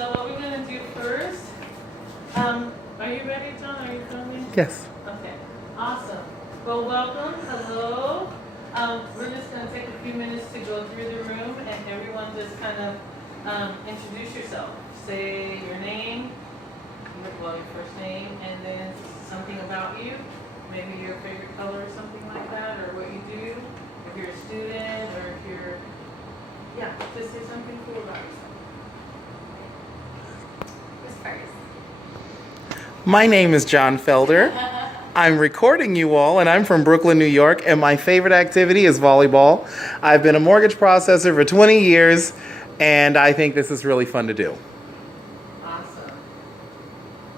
So what we're going to do first, are you ready, John? Are you filming? Yes. Okay, awesome. Well, welcome, hello. We're just going to take a few minutes to go through the room and everyone just kind of introduce yourself. Say your name, well, your first name, and then something about you. Maybe your favorite color or something like that, or what you do. If you're a student, or if you're, yeah, just say something cool about yourself. Who's first? My name is John Felder. I'm recording you all, and I'm from Brooklyn, New York, and my favorite activity is volleyball. I've been a mortgage processor for 20 years, and I think this is really fun to do. Awesome.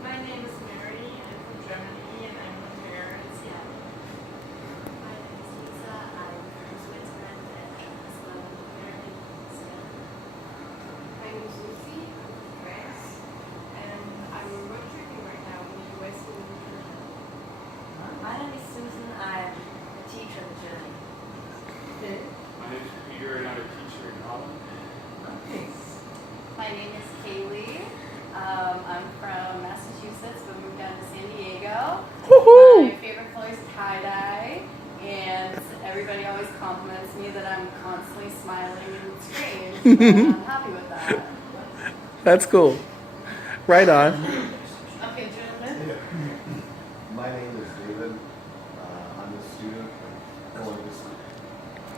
My name is Mary. I'm from Germany and I'm from here in Seattle. My name is Lisa. I'm from Switzerland and as well here in Seattle. My name is Lucy. I'm from France, and I'm road tripping right now in the U.S. and in Canada. My name is Susan. I'm a teacher in Germany. Okay. My name is Peter and I'm a teacher in Holland. Okay. My name is Kaylee. I'm from Massachusetts but moved down to San Diego. Woohoo! My favorite color is tie-dye and everybody always compliments me that I'm constantly smiling and strange, but I'm happy with that. That's cool. Right on. Okay, gentlemen. My name is David. I'm a student. I'm going to school.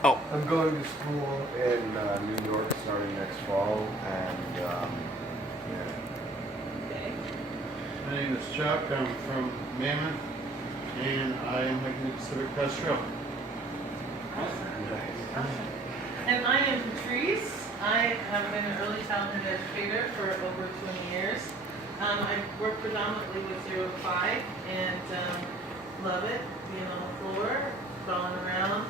Oh, I'm going to school in New York starting next fall, and yeah. Okay. My name is Chuck. I'm from Mammoth and I am hiking the Pacific Crest Trail. And I am Patrice. I have been an early childhood educator for over 20 years. I work predominantly with 0 to 5 and love it, being on the floor, crawling around.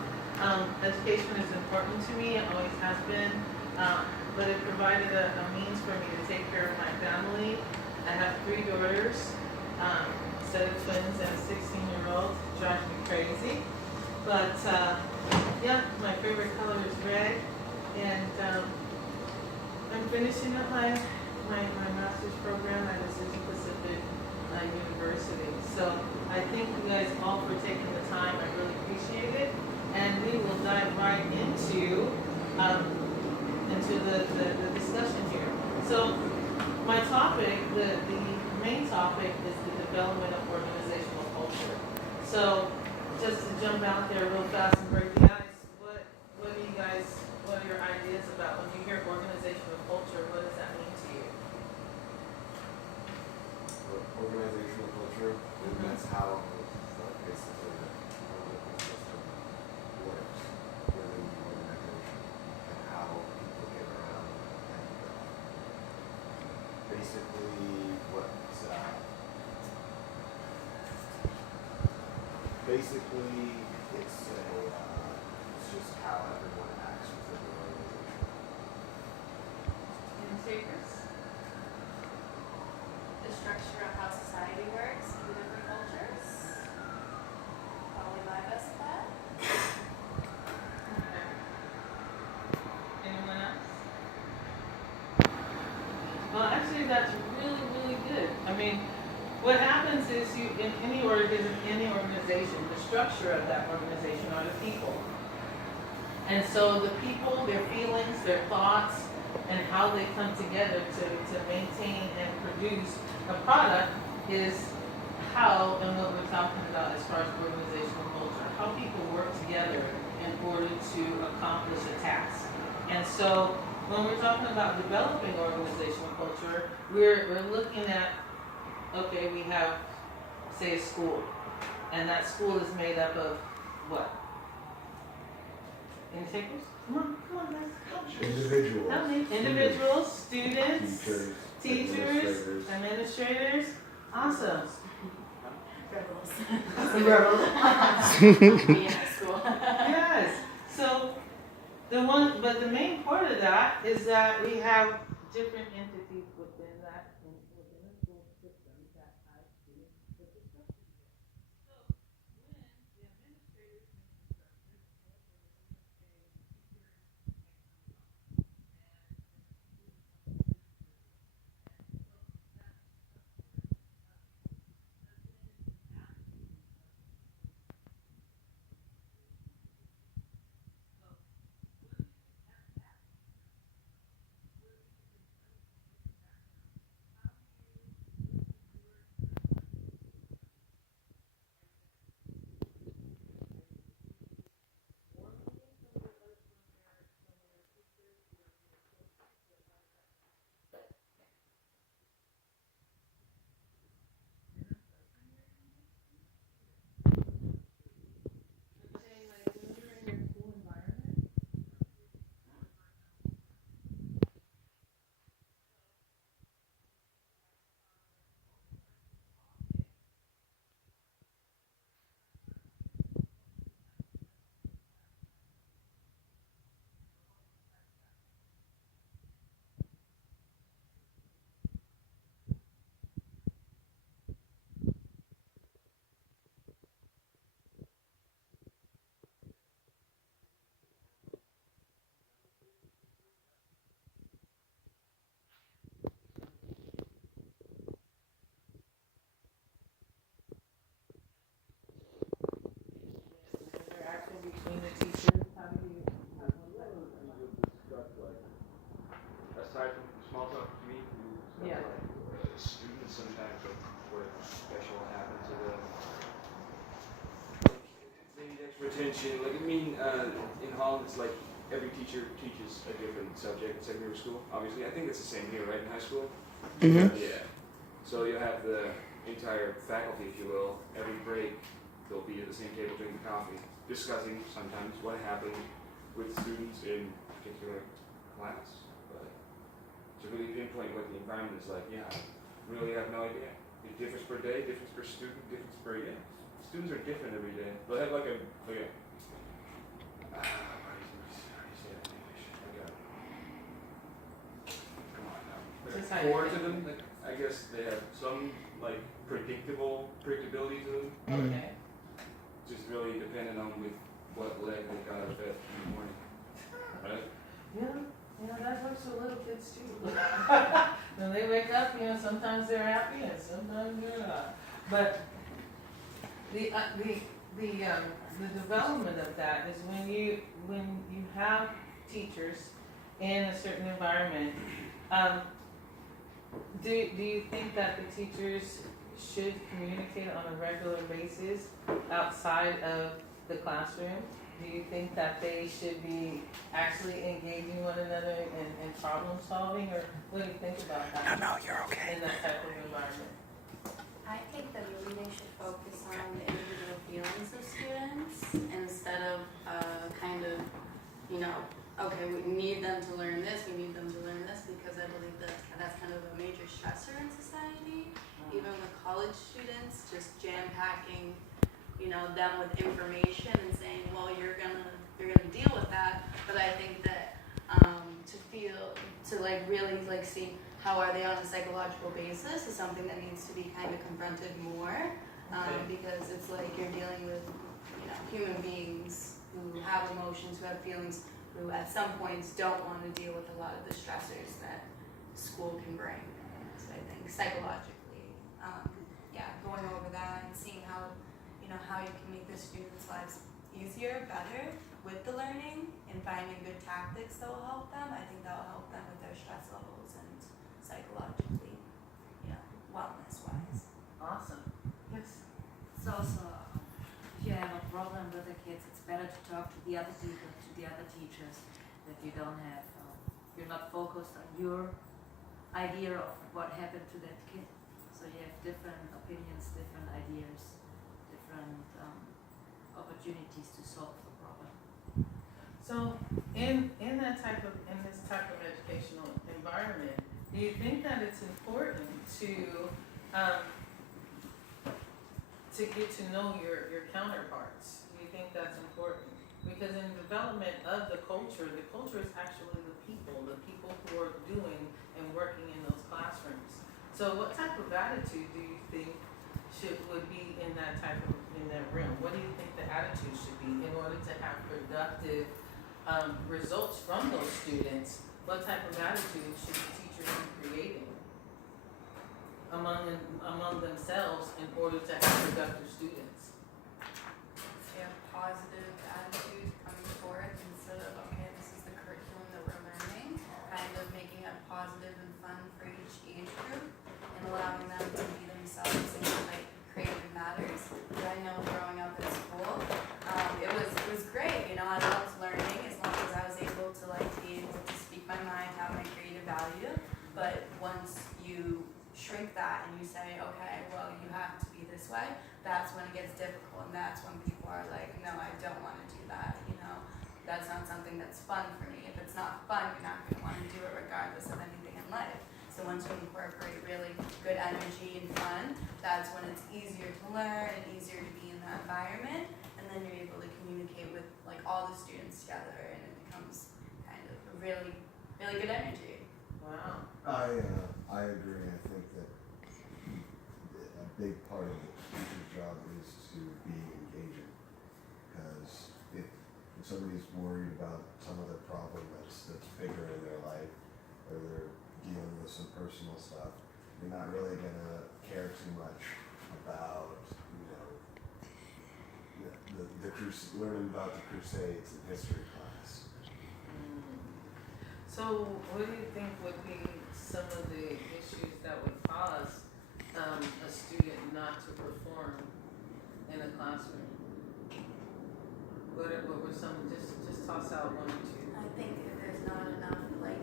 Education is important to me, it always has been, but it provided a means for me to take care of my family. I have 3 daughters, a set of twins and a 16-year-old, drives me crazy. But yeah, my favorite color is red, and I'm finishing up my master's program at Azusa Pacific University. So I thank you guys all for taking the time. I really appreciate it. And we will dive right into the discussion here. So my topic, the main topic is the development of organizational culture. So just to jump out there real fast and break the ice, what are your ideas about when you hear organizational culture? What does that mean to you? Organizational culture, and that's how basically the political system works within the organization, and how people get around, and basically it's just how everyone acts within the organization. Any takers? The structure of how society works in different cultures. Probably my best bet. Okay. Anyone else? Well, actually, that's really, really good. I mean, what happens is in any organization, the structure of that organization are the people. And so the people, their feelings, their thoughts, and how they come together to maintain and produce a product is how and what we're talking about as far as organizational culture. How people work together in order to accomplish a task. And so when we're talking about developing organizational culture, we're looking at, okay, we have, say, a school. And that school is made up of what? Any takers? Come on, guys. Come on. Individuals. Help me. Individuals, students, Teachers, administrators. Awesome. Rebels. Me in high school. Yes. So but the main part of that is that we have different entities within that, within the school system that has to put the structure together. So when the administrators make the structure, attention. Like, I mean, in Holland, it's like every teacher teaches a different subject in secondary school. Obviously, I think it's the same here, right, in high school? Mm-hmm. Yeah. So you'll have the entire faculty, if you will, every break, they'll be at the same table drinking coffee, discussing sometimes what happened with students in a particular class. But to really pinpoint what the environment is like, yeah, I really have no idea. It differs per day, differs per student, differs per year. Students are different every day. They'll have like a how do you say that in English? Come on now. Just Like how a you core to think. them. Like, I guess they have some like predictability to them. Okay. Just really dependent on with what leg they got out of bed in the morning. Right? Yeah, that works for little kids too. When they wake up, sometimes they're happy and sometimes they're not. But the development of that is when you have teachers in a certain environment. Do you think that the teachers should communicate on a regular basis outside of the classroom? Do you think that they should be actually engaging one another in problem solving, or what do you think about that? No, you're okay. In that type of environment. I think that maybe they should focus on the individual feelings of students instead of kind of, okay, we need them to learn this, we need them to learn this, because I believe that that's kind of a major stressor in society. Even with college students, just jam-packing, them with information and saying, well, you're gonna deal with that. But I think that to really see how are they on a psychological basis is something that needs to be kind of confronted more, because it's like you're dealing with human beings who have emotions, who have feelings, who at some points don't want to deal with a lot of the stressors that school can bring. So I think psychologically, going over that and seeing how you can make the students' lives easier, better with the learning, and finding good tactics that will help them. I think that will help them with their stress levels and psychologically, wellness-wise. Awesome. Yes. It's also, if you have a problem with the kids, it's better to talk to the other people, to the other teachers, that you don't have, you're not focused on your idea of what happened to that kid. So you have different opinions, different ideas, different opportunities to solve the problem. So in this type of educational environment, do you think that it's important to get to know your counterparts? Do you think that's important? Because in development of the culture is actually the people who are doing and working in those classrooms. So what type of attitude do you think would be in that room? What do you think the attitude should be in order to have productive results from those students? What type of attitude should the teachers be creating among themselves in order to have productive students? They have positive attitude coming forth instead of, okay, this is the curriculum that we're learning, kind of making it positive and fun for each age group and allowing them to be themselves and creative matters. But I know growing up in school, it was great, I loved learning as long as I was able to be able to speak my mind, have my creative value. But once you shrink that and you say, okay, well, you have to be this way, that's when it gets difficult, and that's when people are like, no, I don't want to do that, that's not something that's fun for me. If it's not fun, you're not going to want to do it regardless of anything in life. So once you incorporate really good energy and fun, that's when it's easier to learn and easier to be in that environment, and then you're able to communicate with all the students together, and it becomes kind of a really, really good energy. Wow. I agree. I think that a big part of the teacher's job is to be engaging, because if somebody's worried about some other problem that's bigger in their life, or they're dealing with some personal stuff, you're not really gonna care too much about learning about the Crusades in history class. So what do you think would be some of the issues that would cause a student not to perform in a classroom? just toss out one or two. I think if there's not enough like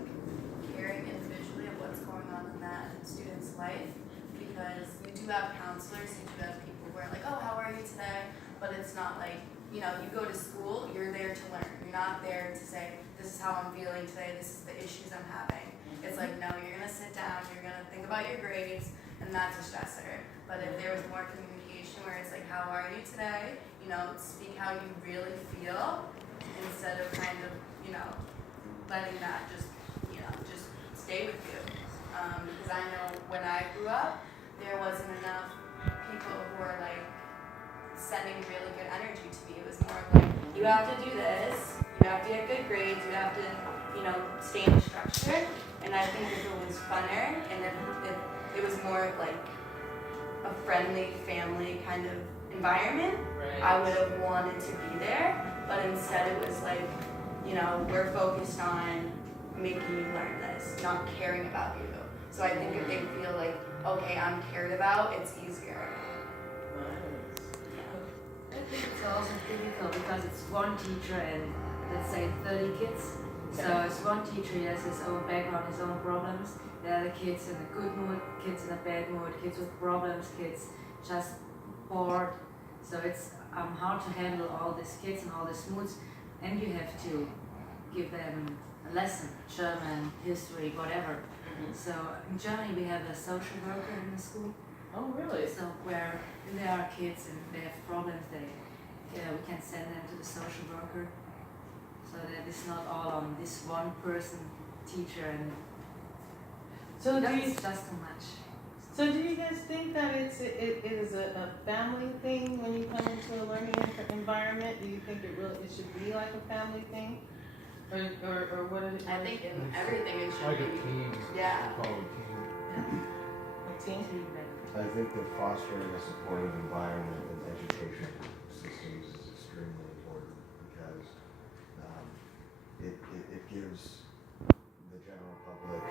caring individually of what's going on in that student's life, because you do have counselors, you do have people who are like, oh, how are you today? But it's not like, you know, you go to school, you're there to learn. You're not there to say, this is how I'm feeling today, this is the issues I'm having. It's like, no, you're gonna sit down, you're gonna think about your grades, and that's a stressor. But if there was more communication where it's like, how are you today? You know, speak how you really feel, instead of kind of, you know, letting that just, you know, just stay with you. Because I know when I grew up, there wasn't enough people who were like sending really good energy to me. It was more of like, you have to do this, you have to get good grades, you have to, you know, stay in the structure. And I think if it was funner and if it was more of like a friendly family kind of environment, Right. I would have wanted to be there. But instead it was like, you know, we're focused on making you learn this, not caring about you. So I think if they feel like, okay, I'm cared about, it's easier. I think it's also difficult because it's one teacher and let's say 30 kids. So it's one teacher, he has his own background, his own problems. There are the kids in a good mood, kids in a bad mood, kids with problems, kids just bored. So it's hard to handle all these kids and all these moods, and you have to give them a lesson, German, history, whatever. So in Germany we have a social worker in the school. Oh, really? So where there are kids and they have problems, we can send them to the social worker. So that it's not all on this one person, teacher, and So do you, that's just too much. so do you guys think that it is a family thing when you come into a learning environment? Do you think it should be like a family thing? Or what is it? I think in everything it should Like a be. team. Yeah. Call it a team. A team? I think that fostering a supportive environment in education systems is extremely important because it gives the general public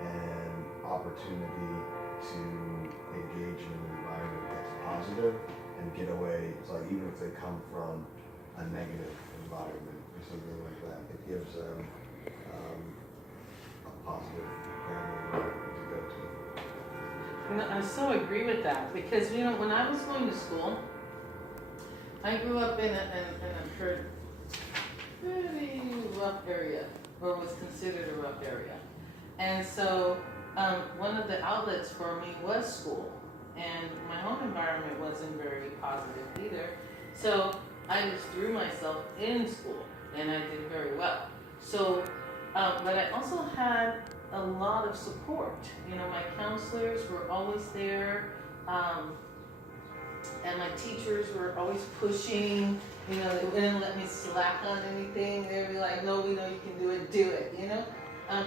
an opportunity to engage in an environment that's positive and get away. It's like even if they come from a negative environment or something like that, it gives them a positive grounding environment to go to. You know, I so agree with that because you know when I was going to school, I grew up in a pretty rough area, or was considered a rough area, and so one of the outlets for me was school, and my home environment wasn't very positive either. So I just threw myself in school, and I did very well. So, but I also had a lot of support. You know, my counselors were always there, and my teachers were always pushing. You know, they wouldn't let me slack on anything. They'd be like, no, we know you can do it, you know?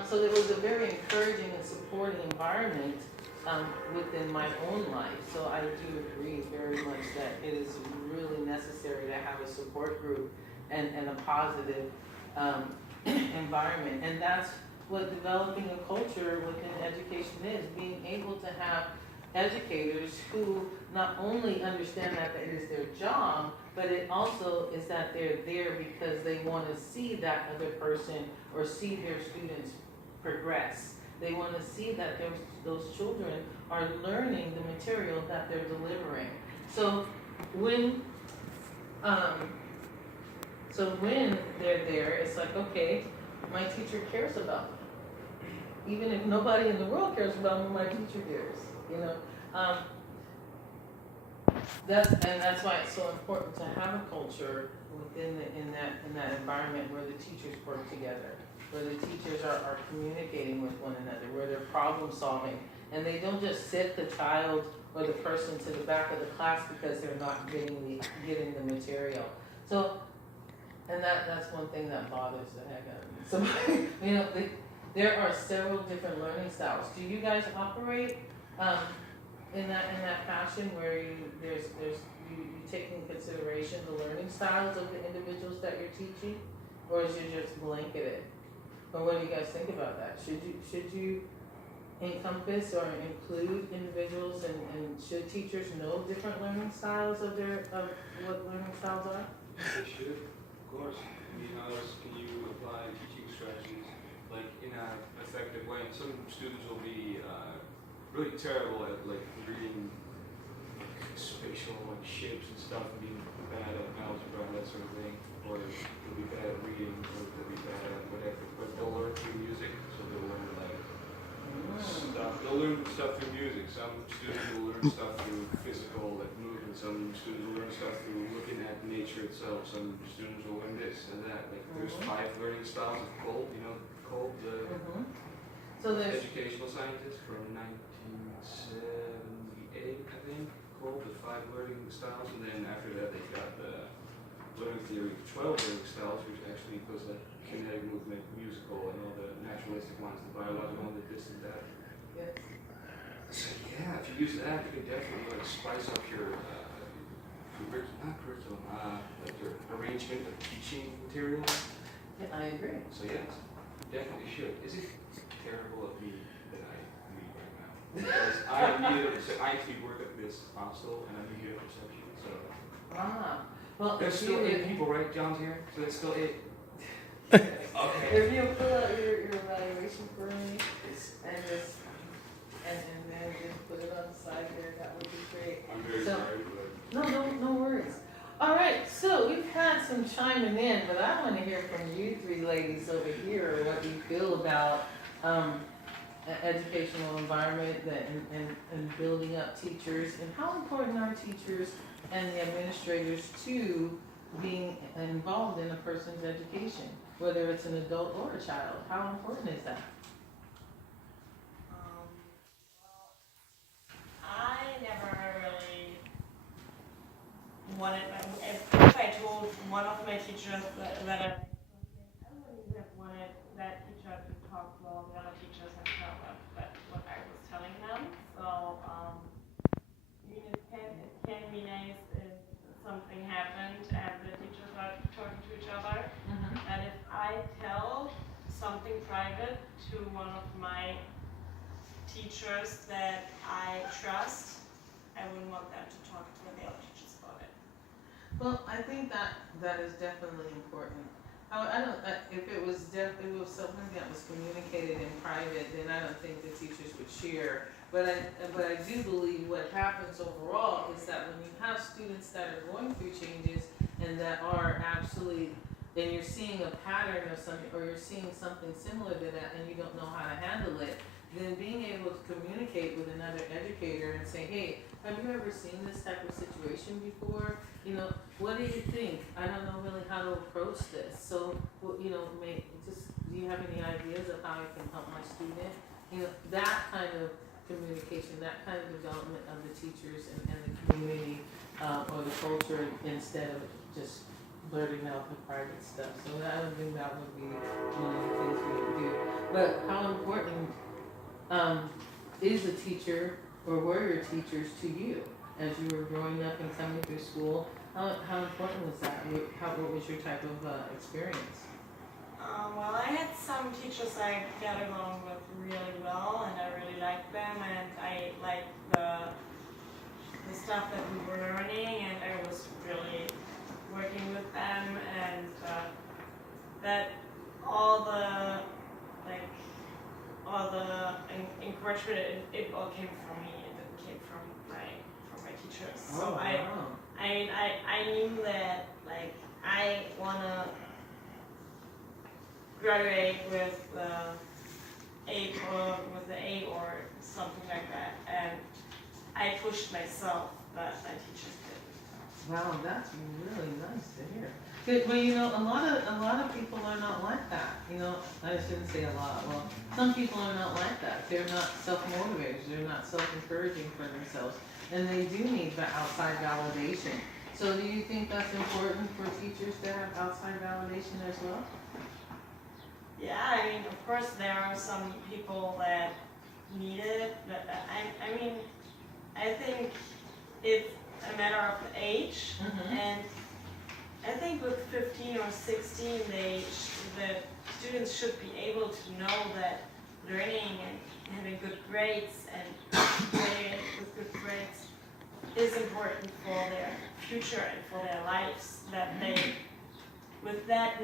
So there was a very encouraging and supporting environment within my own life. So I do agree very much that it is really necessary to have a support group and a positive environment. And that's what developing a culture within education is, being able to have educators who not only understand that it is their job, but it also is that they're there because they want to see that other person or see their students progress. They want to see that those children are learning the material that they're delivering. So when they're there, it's like, okay, my teacher cares about me. Even if nobody in the world cares about me, my teacher cares. You know, that's why it's so important to have a culture within in that environment where the teachers work together, where the teachers are communicating with one another, where they're problem solving, and they don't just sit the child or the person to the back of the class because they're not getting the material. So, and that's one thing that bothers the heck out of me. So, you know, there are several different learning styles. Do you guys operate in that fashion where you take into consideration the learning styles of the individuals that you're teaching, or is it just blanketed? Or what do you guys think about that? Should you encompass or include individuals, and should teachers know different learning styles of what learning styles are? They should, of course. mean, how else can you apply teaching strategies like in an effective way? Some students will be really terrible at like reading like, spatial like shapes and stuff, and being bad at algebra and that sort of thing, or they'll be bad at reading, or they'll be bad at whatever. But they'll learn through music, so they'll learn like stuff. They'll learn stuff through music. Some students will learn stuff through physical like movement. Some students will learn stuff through looking at nature itself. Some students will learn this and that. Like there's 5 learning styles of Kolb. You know Kolb, the So there's educational scientist from 1978, I think. Kolb, the 5 learning styles, and then after that they got the learning theory of 12 learning styles, which actually includes like kinetic movement, musical, and all the naturalistic ones, the biological, and the this and that. yes. So yeah, if you use that, you can definitely like spice up your not curriculum, like your arrangement of teaching material. Yeah, I agree. So yes, you definitely should. Is it terrible of me that I read right now? Because I am neither. So I actually work at this hostel, and I'm neither reception. So Well, there's if still you, 8 people, right? John's here, so it's still 8. Okay. if you pull out your evaluation for me and just and then just put it on the side there, that would be great. I'm very So- sorry, but. No worries. All right, so we've had some chiming in, but I want to hear from you 3 ladies over here what you feel about educational environment and building up teachers, and how important are teachers and the administrators to being involved in a person's education, whether it's an adult or a child. How important is that? Well, I never really wanted, if I told one of my teachers that I wouldn't have wanted that teacher to talk while the other teachers have tell them what I was telling them. So, it can be nice if something happened and the teachers are talking to each other. And if I tell something private to one of my teachers that I trust, I wouldn't want them to talk to the other teachers about it. Well, I think that is definitely important. I don't. If it was something that was communicated in private, then I don't think the teachers would share. But I do believe what happens overall is that when you have students that are going through changes and that are absolutely, and you're seeing a pattern of something, or you're seeing something similar to that, and you don't know how to handle it, then being able to communicate with another educator and say, hey, have you ever seen this type of situation before? You know, what do you think? I don't know really how to approach this. So, do you have any ideas of how I can help my student? You know, that kind of communication, that kind of development of the teachers and the community or the culture, instead of just blurting out the private stuff. So I don't think that would be one of the things we would do. But how important is a teacher, or were your teachers to you as you were growing up and coming through school? How important was that? What was your type of experience? Well, I had some teachers I got along with really well, and I really liked them, and I liked the stuff that we were learning, and I was really working with them, and that all the encouragement, it all came from me. It didn't came from my teachers. So wow. I knew that I wanna graduate with the A or something like that, and I pushed myself, but my teachers didn't. Wow, that's really nice to hear. Good. Well, a lot of people are not like that. I shouldn't say a lot. Well, some people are not like that. They're not self-motivated. They're not self-encouraging for themselves, and they do need the outside validation. So, do you think that's important for teachers to have outside validation as well? Yeah, I mean, of course, there are some people that need it, but I think it's a matter of age, and I think with 15 or 16, the students should be able to know that learning and having good grades and graduating with good grades is important for their future and for their lives, that they with that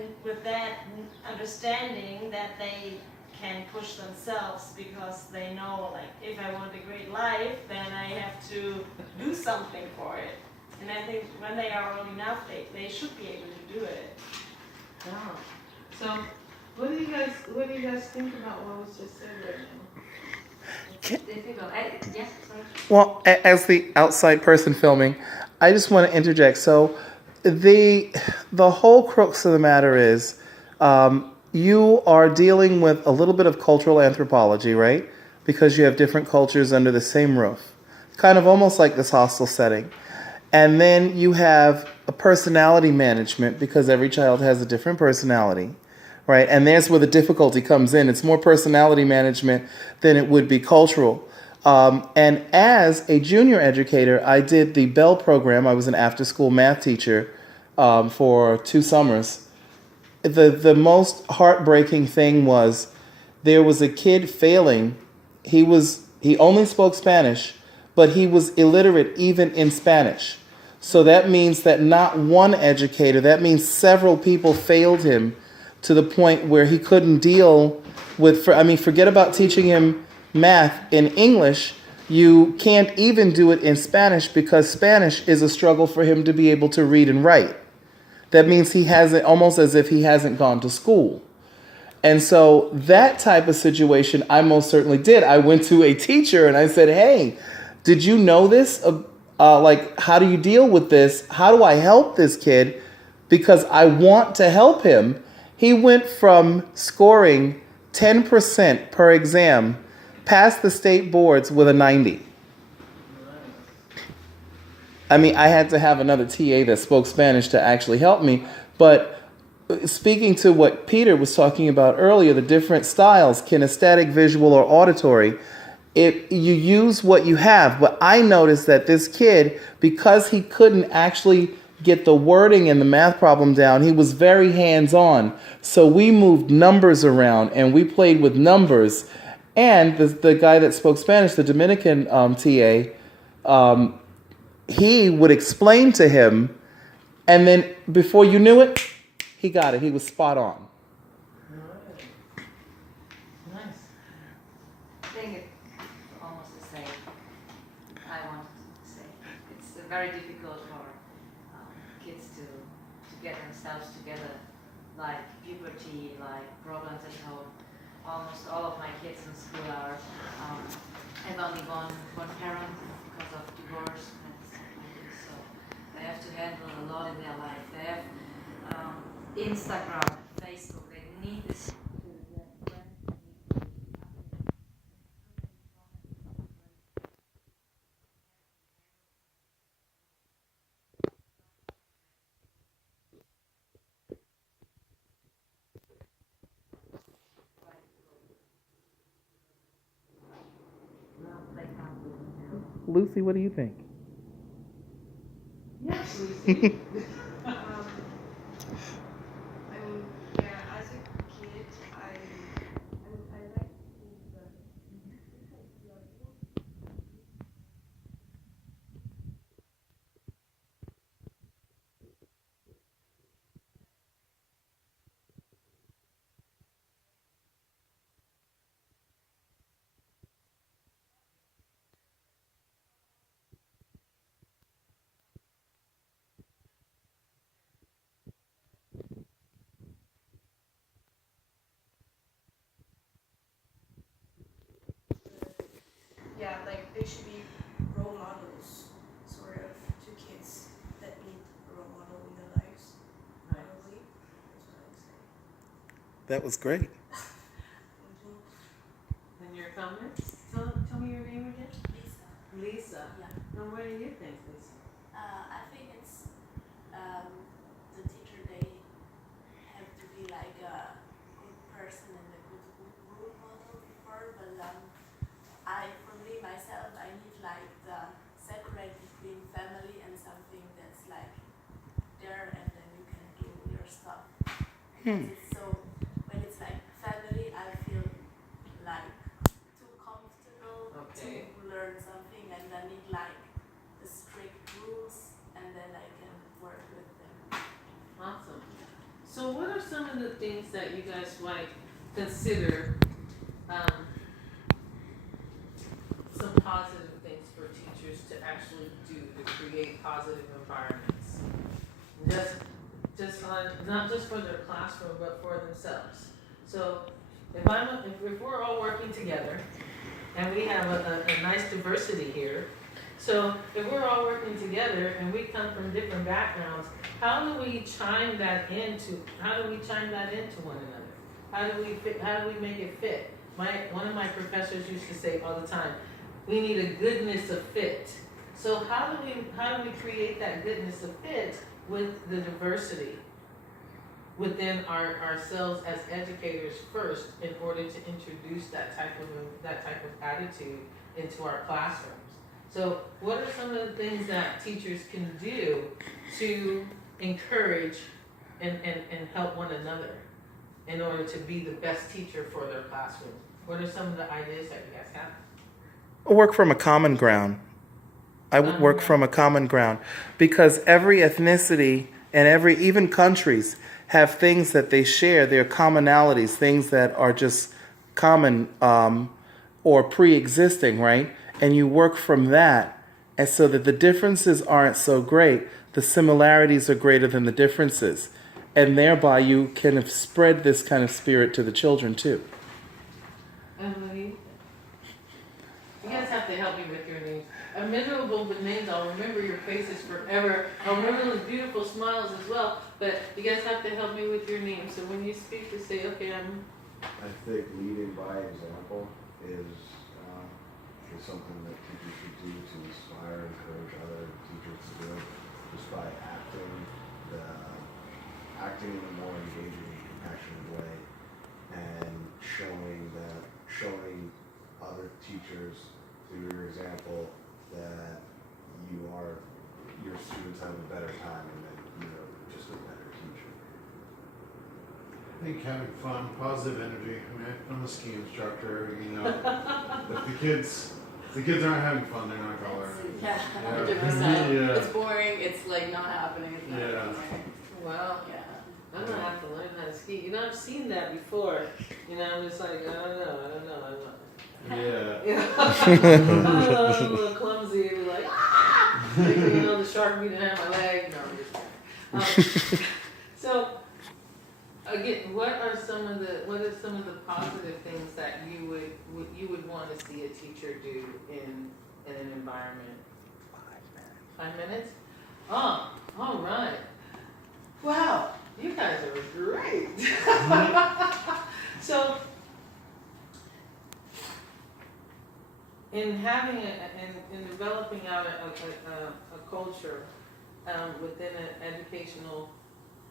understanding that they can push themselves because they know, like, if I want a great life, then I have to do something for it. And I think when they are old enough, they should be able to do it. Wow. So, what do you guys think about what was just said right now? It's difficult. Yeah, sorry. Well, as the outside person filming, I just want to interject. So, the whole crux of the matter is, you are dealing with a little bit of cultural anthropology, right? Because you have different cultures under the same roof, kind of almost like this hostel setting. And then you have a personality management because every child has a different personality, right? And there's where the difficulty comes in. It's more personality management than it would be cultural. And as a junior educator, I did the Bell program. I was an after-school math teacher for 2 summers. The most heartbreaking thing was there was a kid failing. He only spoke Spanish, but he was illiterate even in Spanish. So that means that not one educator, that means several people failed him to the point where he couldn't deal with, forget about teaching him math in English. You can't even do it in Spanish because Spanish is a struggle for him to be able to read and write. That means he hasn't, almost as if he hasn't gone to school. And so that type of situation, I most certainly did. I went to a teacher and I said, hey, did you know this? How do you deal with this? How do I help this kid? Because I want to help him. He went from scoring 10% per exam, passed the state boards with a 90. I had to have another TA that spoke Spanish to actually help me. But speaking to what Peter was talking about earlier, the different styles, kinesthetic, visual, or auditory, you use what you have. But I noticed that this kid, because he couldn't actually get the wording and the math problem down, he was very hands-on. So we moved numbers around and we played with numbers. And the guy that spoke Spanish, the Dominican TA, he would explain to him, and then before you knew it, he got it. He was spot on. Nice. I think it's almost the same. I wanted to say it's very difficult for kids to get themselves together, like puberty, like problems at home. Almost all of my kids in school are have only one parent because of divorce and stuff like this. So they have to handle a lot in their life. They have Instagram, Facebook. They need this to their friends. Lucy, what do you think? Yes, Lucy. As a kid, I like things that like they should be role models, sort of, to kids that need a role model in their lives. Probably. That's what I would say. That was great. And your comments? Tell me your name again. Lisa. Lisa. Yeah. And what do you think, Lisa? I think it's the teacher, they have to be like a good person and a good role model before, but for me myself, I need like the separate between family and something that's like there, and then you can do your stuff. It's so when it's like family, I feel like too comfortable Okay. to learn something, and I need like the strict rules, and then I can work with them. Awesome. So the things that you guys might consider some positive things for teachers to actually do to create positive environments? Just on, not just for their classroom, but for themselves. So if we're all working together, and we have a nice diversity here, so if we're all working together and we come from different backgrounds, how do we chime that into one another? How do we make it fit? One of my professors used to say all the time, we need a goodness of fit. So how do we create that goodness of fit with the diversity within ourselves as educators first, in order to introduce that type of attitude into our classrooms? So what are some of the things that teachers can do to encourage and help one another in order to be the best teacher for their classroom? What are some of the ideas that you guys have? Work from a common ground. I would work from a common ground, because every ethnicity and even countries have things that they share. They're commonalities, things that are just common or pre-existing, right? And you work from that, and so that the differences aren't so great, the similarities are greater than the differences. And thereby you can spread this kind of spirit to the children too. Emily, you guys have to help me with your names. I'm miserable with names. I'll remember your faces forever. I'll remember those beautiful smiles as well. But you guys have to help me with your names. So when you speak, to say, okay, I think leading by example is something that teachers should do to inspire and encourage other teachers to do, just by acting in a more engaging and compassionate way, and showing other teachers through your example that your students have a better time, and then just a better teacher. I think having fun, positive energy. I mean, I'm a ski instructor. If the kids aren't having fun, they're not gonna learn. Yeah, Yeah. 100%. Yeah. It's boring. It's like not happening. It's not Yeah. happening. wow, Yeah. I'm gonna have to learn how to ski. I've seen that before. I'm just like, I don't know. I'm not. Yeah. I'm a little clumsy. It was like, the shark beat down my leg. No, I'm just kidding. So, again, what are some of the positive things that you would want to see a teacher do in an environment? 5 minutes. Oh, all right. Wow, you guys are great. So, in having in developing out a culture within an educational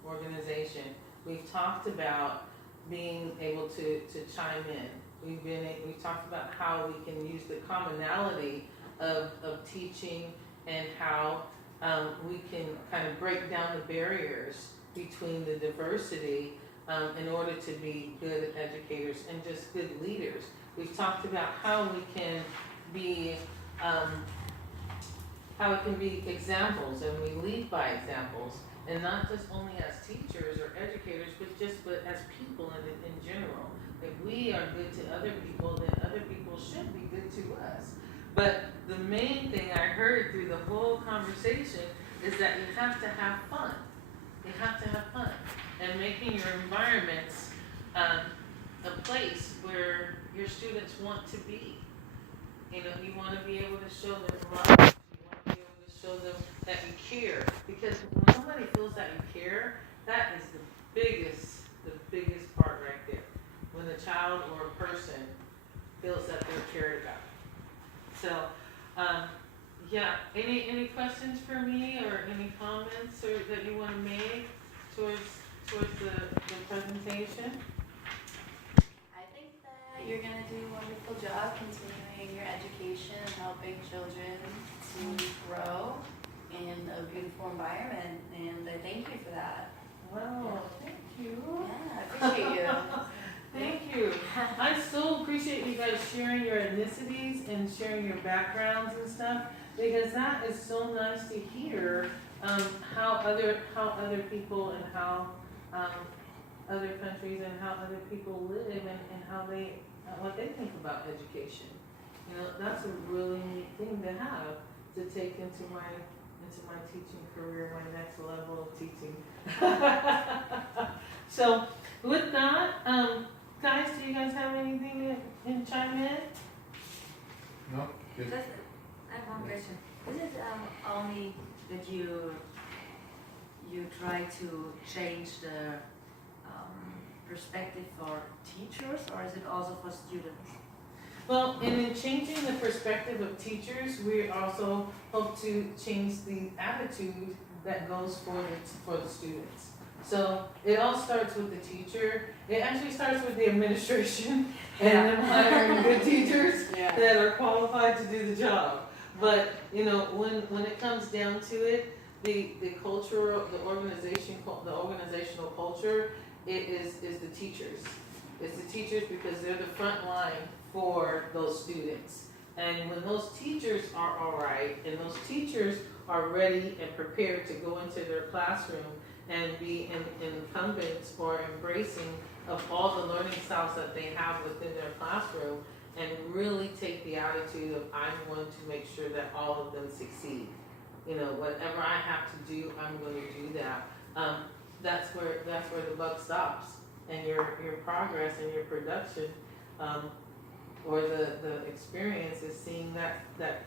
organization, we've talked about being able to chime in. We've talked about how we can use the commonality of teaching, and how we can kind of break down the barriers between the diversity in order to be good educators and just good leaders. We've talked about how we can be examples, and we lead by examples, and not just only as teachers or educators, but as people in general. If we are good to other people, then other people should be good to us. But the main thing I heard through the whole conversation is that you have to have fun. You have to have fun, and making your environments a place where your students want to be. You want to be able to show them love. You want to be able to show them that you care. Because when somebody feels that you care, that is the biggest part right there. When a child or a person feels that they're cared about. So, any questions for me, or any comments that you want to make towards the presentation? I think that you're gonna do a wonderful job continuing your education and helping children to grow in a beautiful environment, and I thank you for that. Wow, thank you. Yeah, I appreciate you. Thank you. I so appreciate you guys sharing your ethnicities and sharing your backgrounds and stuff, because that is so nice to hear how other people and how other countries and how other people live and how they, what they think about education. You know, that's a really neat thing to have, to take into my teaching career, my next level of teaching. So with that, guys, do you guys have anything in chime in? No? Good. I have one question. Is it only that you try to change the perspective for teachers, or is it also for students? Well, in changing the perspective of teachers, we also hope to change the attitude that goes for the students. So it all starts with the teacher. It actually starts with the administration and them hiring good teachers that are qualified to do the job. But you know, when it comes down to it, the cultural, the organizational culture, it is the teachers. It's the teachers because they're the front line for those students. And when those teachers are all right, and those teachers are ready and prepared to go into their classroom and be incumbents or embracing of all the learning styles that they have within their classroom, and really take the attitude of, I'm going to make sure that all of them succeed. You know, whatever I have to do, I'm going to do that. That's where the buck stops, and your progress and your production, or the experience is seeing that